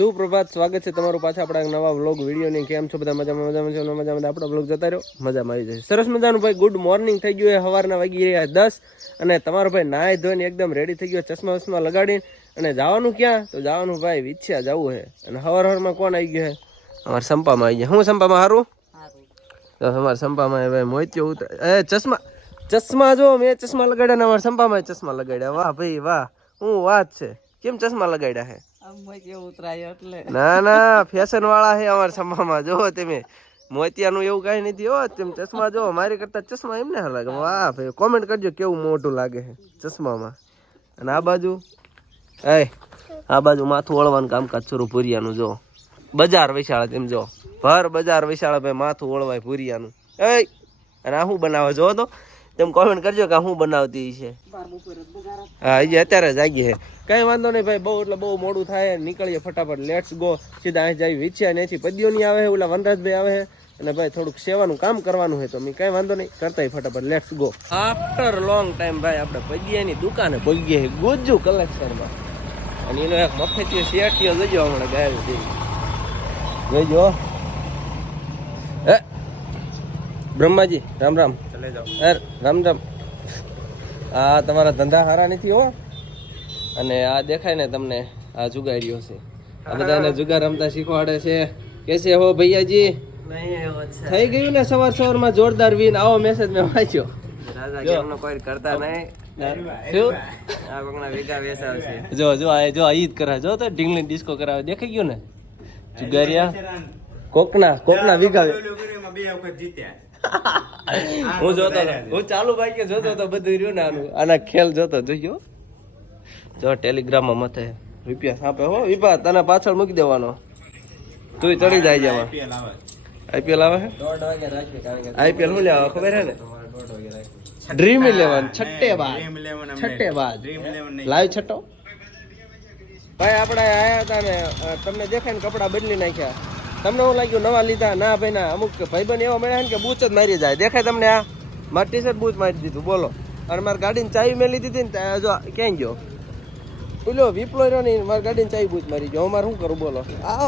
સુપ્રભાત, સ્વાગત છે તમારું પાછા આપણા નવા વ્લોગ વિડીયોની. કેમ છો બધા? મજામાં આપણો વ્લોગ જતા રહ્યો, મજામાં આવી જશે. સરસ મજાનું ભાઈ ગુડ મોર્નિંગ થઈ ગયું છે. સવારના વાગી રહ્યા 10 અને તમારો ભાઈ નાહી ધોઈને એકદમ રેડી થઈ ગયો, ચશ્મા લગાડીને. અને જવાનું ક્યાં? તો જવાનું ભાઈ વિછ્યા જવું છે. અને સવારમાં કોણ આવી ગયો છે? અમારા સંપામાં આવી ગયા. હું સંપામાં સારું તો અમારા સંપામાં ભાઈ મોતિયો ઉતરે. ચશ્મા જો મેં ચશ્મા લગાડ્યા ને અમારા સંપામાં ચશ્મા લગાડ્યા. વાહ ભાઈ વાહ, હું વાત છે. કેમ ચશ્મા લગાડ્યા છે? ના ફેશન વાળા છે અમારા સંભામાં. જો તમે મોતિયાનું એવું કઈ નથી હો. તેમ ચશ્મા જો મારી કરતા ચશ્મા એમને લાગે. વાહ ભાઈ, કોમેન્ટ કરજો કેવું મોટું લાગે છે ચશ્મામાં. અને આ બાજુ માથું ઓળવાનું કામકાજ શરૂ ભૂરિયાનું. જો બજાર વિશાળ, તેમ જો ભર બજાર વિશાળ ભાઈ માથું ઓળવાય ભૂરિયાનું. અને આ શું બનાવે જો તો તેમ કોમેન્ટ કરજો કે શું બનાવતી છે. હા એ અત્યારે જાગી છે. કઈ વાંધો નહીં ભાઈ, બહુ એટલે બહુ મોડું થાય. નીકળીએ ફટાફટ, લેટ્સ ગો. સીધા અહીં જાય વિછ્યા ને પદ્યો ની આવે છે, ઓલા વનરાજભાઈ આવે છે. અને ભાઈ થોડુંક સેવાનું કામ કરવાનું છે, તો મેં કઈ વાંધો નહીં, કરતા ફટાફટ let's go. After long time ભાઈ આપણે પદ્યાની દુકાને પગી ગયા ગુજ્જુ કલેક્શનમાં. અને એનો એક મફતિયો શેઠિયો જોજો હમણાં ગાય જોજો. બ્રહ્માજી રામ રામ. રામ રામ. આ તમારા ધંધા સારા નથી હો. અને આ દેખાય ને તમને, આ જુગારીઓ છે. આ બધાને જુગાર રમતા શીખવાડે છે. કેસે હો ભૈયાજી? થઈ ગયું ને સવારમાં જોરદાર વિન. આવો મેસેજ મેં વાંચ્યો. કોઈ કરતા નહીં. જો ઈદ કરે જો તો ઢીંગલી ડિસ્કો કરાવે. દેખાઈ ગયું ને જુગારિયા. કોકના વિગા હું જોતો હતો, હું ચાલુ બાઈકે જોતો હતો બધું રહ્યું ને આનું. આના ખેલ જોતો જોયો. જો ટેલિગ્રામમાં મથે રૂપિયા સાપે હો. વિભા તને પાછળ મૂકી દેવાનો, તું ચડી જાય જવા. આઈપીએલ આવે છે. આઈપીએલ શું લેવા ખબર છે ને? ડ્રીમ 11 છઠ્ઠેબાજ લાઈવ છઠ્ઠો. ભાઈ આપણે આયા હતા ને, તમને દેખાય ને કપડા બદલી નાખ્યા. તમને શું લાગ્યું નવા લીધા? ના ભાઈ ના, અમુક ભાઈબંધ એવા મળ્યા ને કે બૂચ જ મારી જાય. દેખાય તમને? આ મારી ટી શર્ટ બૂચ મારી દીધું બોલો. અને મારી ગાડીની ચાવી મેલી દીધી ને, જો ક્યાં ગયો પેલો વિપ્લો રહ્યો ને, મારી ગાડીની ચાવી બૂચ મારી ગયો. મારે શું કરું બોલો?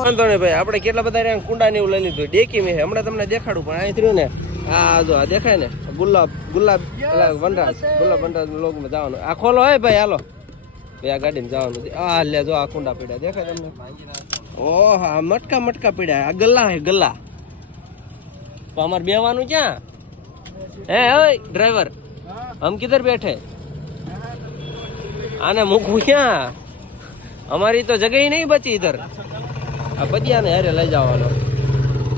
વાંધો નહીં ભાઈ, આપણે કેટલા બધા કુંડા ને એવું લઈ લીધું. ડેકી મેં હમણાં તમને દેખાડું, પણ અહીં થયું ને આ જો આ દેખાય ને ગુલાબ વનરાજ લોગમાં જવાનું. આ ખોલો હે ભાઈ, હાલો ભાઈ, આ ગાડીમાં જવાનું. આ લે જો આ કુંડા પીડ્યા દેખાય તમને? ઓહ હા, મટકા પીડ્યા. આ ગલ્લા હે ગલ્લા. તો અમારે બેવાનું ક્યાં હે? ઓય ડ્રાઈવર, હમ કિધર બેઠે? આને મૂકવું ક્યાં? અમારી તો જગ્યા નહીં બચી ઇધર. આ પદિયાને હારે લઈ જવાનો.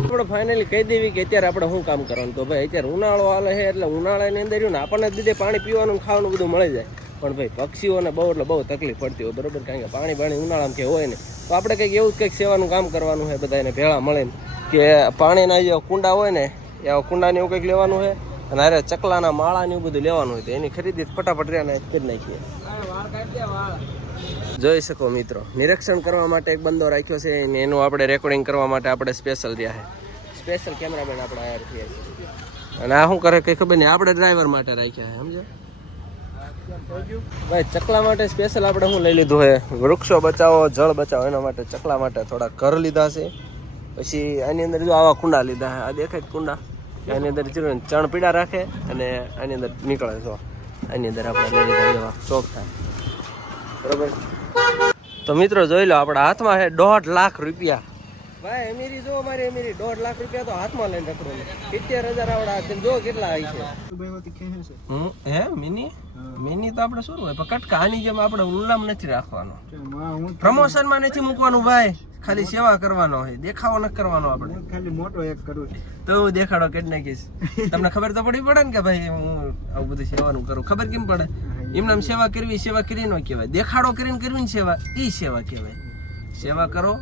આપણે ફાઇનલી કહી દેવી કે અત્યારે આપણે શું કામ કરવાનું. તો ભાઈ અત્યારે ઉનાળો હાલે છે, એટલે ઉનાળાની અંદર ને આપણને દીધે પાણી પીવાનું ખાવાનું બધું મળી જાય. પણ ભાઈ પક્ષીઓને બહુ એટલે બહુ તકલીફ પડતી હોય બરોબર, કારણ કે પાણી ઉનાળામાં કે હોય ને. તો આપણે કંઈક એવું જ કંઈક સેવાનું કામ કરવાનું છે બધાને ભેળા મળે કે પાણીના જે કુંડા હોય ને એવા કુંડાને એવું કંઈક લેવાનું છે. અને અરે ચકલાના માળા ને એવું બધું લેવાનું હોય, તો એની ખરીદી ફટાફટ રહ્યા કરી નાખીએ. જોઈ શકો મિત્રો, નિરીક્ષણ કરવા માટે એક બંદો રાખ્યો છે. એનું આપણે રેકોર્ડિંગ કરવા માટે આપણે સ્પેશિયલ રહ્યા છે. સ્પેશિયલ કેમેરામેન આપણે આયર થયા છે. અને આ શું કરે કંઈ ખબર નહીં, આપણે ડ્રાઈવર માટે રાખ્યા છે. સમજ્યા ભાઈ? ચકલા માટે સ્પેશિયલ આપણે શું લઈ લીધું છે? વૃક્ષો બચાવો, જળ બચાવો, એના માટે ચકલા માટે થોડા ઘર લીધા છે. પછી આની અંદર જો આવા કુંડા લીધા છે. આ દેખાય કુંડા, એની અંદર ચણ પીડા રાખે અને આની અંદર નીકળે. જો આની અંદર આપણે લઈ લીધા એવા શોખ થાય બરોબર. તો મિત્રો જોઈ લો, આપણા હાથમાં છે 1.5 લાખ રૂપિયા. ભાઈ એમીરી જો, અમારી એમીરી 1.5 લાખ રૂપિયા તો હાથમાં લઈને રખડો. 70,000 આવડા જો કેટલા આવી છે. હે મિની તો આપણે શું હોય, પણ કટકા આની જેમ આપણે ઉલ્લામ નથી રાખવાનો, પ્રમોશનમાં નથી મૂકવાનું ભાઈ. ખાલી સેવા કરવાનો હોય, દેખાવો ન કરવાનો. આપણે ખાલી મોટો એક કરવું તો દેખાડો કરી નાખીશ. તમને ખબર તો પડી પડે ને કે ભાઈ હું આવું બધું સેવાનું કરું. ખબર કેમ પડે? એમને સેવા કરવી, સેવા કરી ન કહેવાય. દેખાડો કરીને કરવી ને સેવા, એ સેવા કહેવાય. સેવા કરો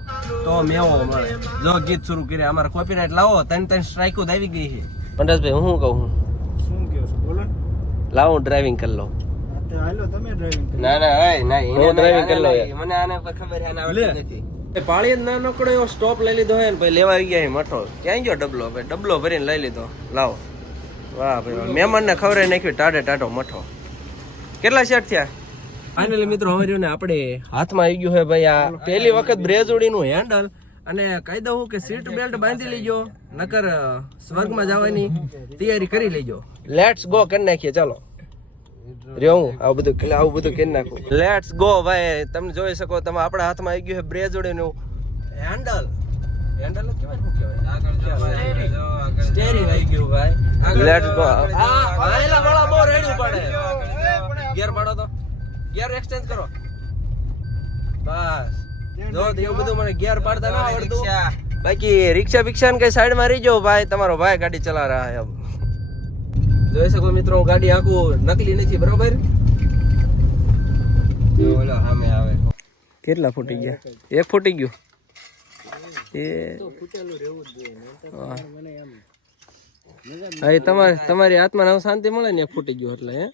તો મેવો મળે. જો ગીત શરૂ કરે, અમારે કોપીરાઇટ લાવો. 3 સ્ટ્રાઇકો આવી ગઈ છે. પંડાસભાઈ હું કહું, શું કહો છો બોલો? લાવો ડ્રાઇવિંગ કરી લો. તમે ડ્રાઇવિંગ ના હું ડ્રાઇવિંગ કરી લો. મને આને ખબર છે, આને આવડતી નથી. પાળી જ નાનકડો એવો સ્ટોપ લઈ લીધો હે ને ભાઈ, લેવા આવી ગયા મઠો. ક્યાં ગયો ડબલો? ભાઈ ડબલો ભરીને લઈ લીધો. લાવો. વાહ ભાઈ, મહેમાન ને ખવડાવી નાખ્યું ટાઢે ટાઢો મઠો. કેટલા શેટ થયા? ફાઇનલી મિત્રો હવે રહ્યું ને આપણે હાથમાં આવી ગયું છે ભાઈ આ પહેલી વખત બ્રેજોડીનું હેન્ડલ અને કહી દઉં કે સીટ બેલ્ટ બાંધી લેજો નકર સ્વર્ગમાં જવાની તૈયારી કરી લેજો. લેટ્સ ગો કરી નાખીએ ચાલો. રેવું આવું બધું કરી નાખું. લેટ્સ ગો ભાઈ. તમે જોઈ શકો તમે આપણા હાથમાં આવી ગયું છે બ્રેજોડીનું હેન્ડલ. હેન્ડલ કેવાય સ્ટેરિંગ આવી ગયું ભાઈ. Let's go. આયલા વાળા બહુ રેડી પડે. ગિયર પાડો તો ગિયર એક્સચેન્જ કરો બસ. જો એવું બધું મને ગિયર પાડતા ના આવડતું. બાકી રિક્ષા બિક્ષા કઈ સાઈડ માં રહી જાઓ ભાઈ. તમારો ભાઈ ગાડી ચલા રહ્યા है. જોઈ શકો મિત્રો હું ગાડી આખું નકલી નથી બરોબર. ઓલો સામે આવે. કેટલા ફૂટી ગયા? એક ફૂટી ગયું. એ ફૂટેલું રહેવું જ જોઈએ. તમારી આત્માને શાંતિ મળે ને. એક ફૂટી ગયું એટલે હે.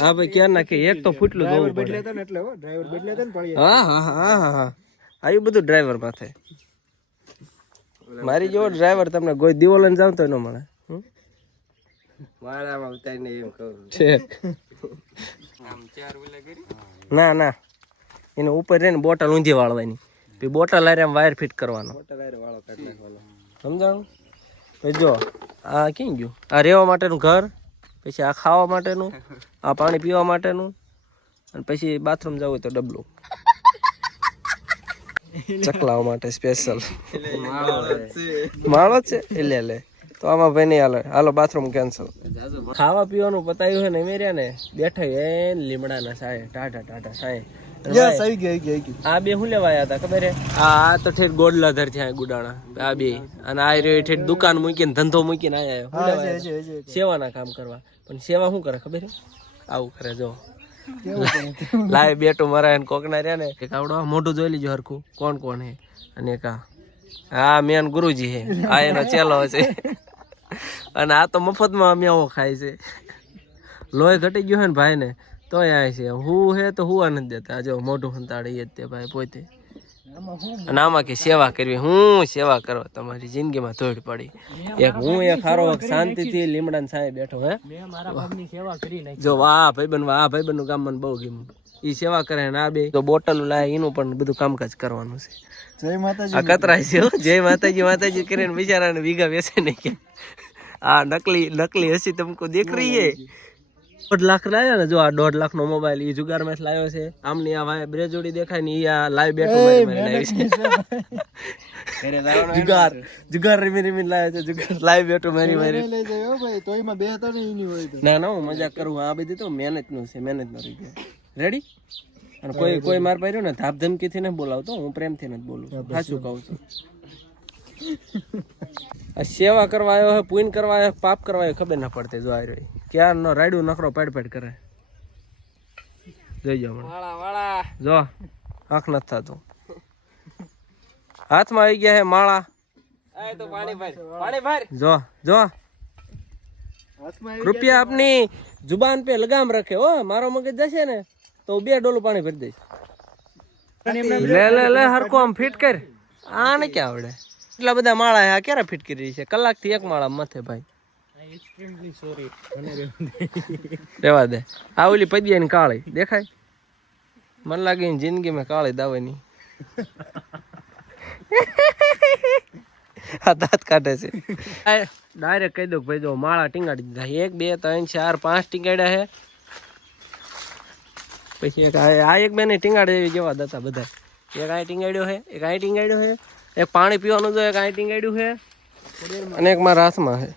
હા ભાઈ ક્યાં નાખે એક તો ફૂટલું જોવું પડે. હા આવ્યું બધું ડ્રાઈવર માથે. મારી જેવો ડ્રાઈવર તમને કોઈ દીવો લઈને જાવ તો ન મળે. ના ના એને ઉપર રહીને બોટલ ઊંધી વાળવાની. બોટલ આરે વાયર ફિટ કરવાનો. સમજાણું? જો આ ક્યાં ગયું? આ રહેવા માટેનું ઘર, પછી આ ખાવા માટેનું, આ પાણી પીવા માટેનું, અને પછી બાથરૂમ જવું હોય તો ડબલું. ચકલાઓ માટે સ્પેશિયલ માળો છે. એટલે તો આમાં ભાઈ નહીં હાલે. હાલો બાથરૂમ કેન્સલ. ખાવા પીવાનું પતાવ્યું છે ને મેર્યા ને બેઠા એ લીમડાના સાય ટાટા સાય. આ બે શું લેવાયા હતા ખબર હે? આ તો ઠેઠ ગોડલાધર થયા ગુડાણા આ બે. અને આ રહ્યો ઠેઠ દુકાન મૂકીને ધંધો મૂકીને આયા સેવાના કામ કરવા. પણ સેવા શું કરે ખબર હે? આવું કરે જો. લાય બેટું મરાય કોકના રહ્યા ને. એક આવડો મોઢું જોઈ લીજો હરખું કોણ કોણ હે. અને એક આ મેન ગુરુજી હે. આ એનો ચેલો છે. અને આ તો મફતમાં મેવો ખાય છે. લોહી ઘટી ગયું હે ને ભાઈ ને તો આ છે. હું હે તો હું આનંદ દેતા. જો મોઢું સંતાડી જ તે ભાઈ પોતે. અને આમાં કે સેવા કરવી. હું સેવા કરો તમારી જિંદગીમાં ધોડ પડી. એક હું એક હારો શાંતિથી લીમડા સાય બેઠો હે. જો વાહ ભાઈબંધ નું કામ મને બહુ ગમ્યું. ઈ સેવા કરે ને આ બે તો બોટલ લાય એનું પણ બધું કામકાજ કરવાનું છે. જય માતાજી. આ કતરાય છે. જય માતાજી કરીને બિચારાને વીઘા બેસે નહીં કે. આ નકલી હસી તમકો દેખ રહી હે. 1.5 લાખ લાવ્યો ને. જો આ 1.5 લાખ નો મોબાઈલ ઈ જુગાર માં લાવ્યો છે. આમની આ વાય બ્રેજોડી દેખાય ને ઈ આ લાઈવ બેઠો મારી જુગાર રીમી લાવ્યો છે. જુગાર લાઈવ બેઠો મારી લઈ જાય ભાઈ. તો એમાં બે તો નહીં હોય. ના હું મજાક કરું. આ બધી તો મહેનત નું છે. મહેનત નો રહી ગયો. રેડી? અને કોઈ માર પાડ્યો ને ધાપ ધમકી થી ને બોલાવતો. હું પ્રેમથી નથી બોલું. સાચું કહું છું. આ સેવા કરવા આવ્યો હે, પુણ્ય કરવા આવ્યો, પાપ કરવા આવ્યો ખબર ના પડતી. જો આ રહ્યો ક્યાર નો રાયડું નખરો પેડ કરે. જોઈ જાવ જો આંખ નથી થતું. હાથમાં આવી ગયા હે માળા. જો કૃપયા આપની જુબાન પે લગામ રખે. હો મારો મગજ જશે ને તો 2 ડોલું પાણી ભરી દઈશ. લે હરકો આમ ફિટ કર. આને ક્યાં આવડે? એટલા બધા માળા આ ક્યારે ફિટ કરી છે? કલાક થી એક માળા મથે ભાઈ. રેવા દે. આ ઓલી પદિયાની કાળી દેખાય? મને લાગે જિંદગી માં કાળી દાવાની. આ દાંત કાઢે છે. ડાયરેક્ટ કહી દો ભાઈ. જો માળા ટીંગાડી દીધા. 1 2 3 4 5 ટીંગાડ્યા હે. પછી આ એક બેને ટીંગાડે જેવા હતા બધા. એક આ ટીંગાડ્યો હે, એક આ ટીંગાડ્યો હે, એક પાણી પીવાનું જો એક આ ટીંગાડ્યું હે, અને એક મારા હાથમાં હે.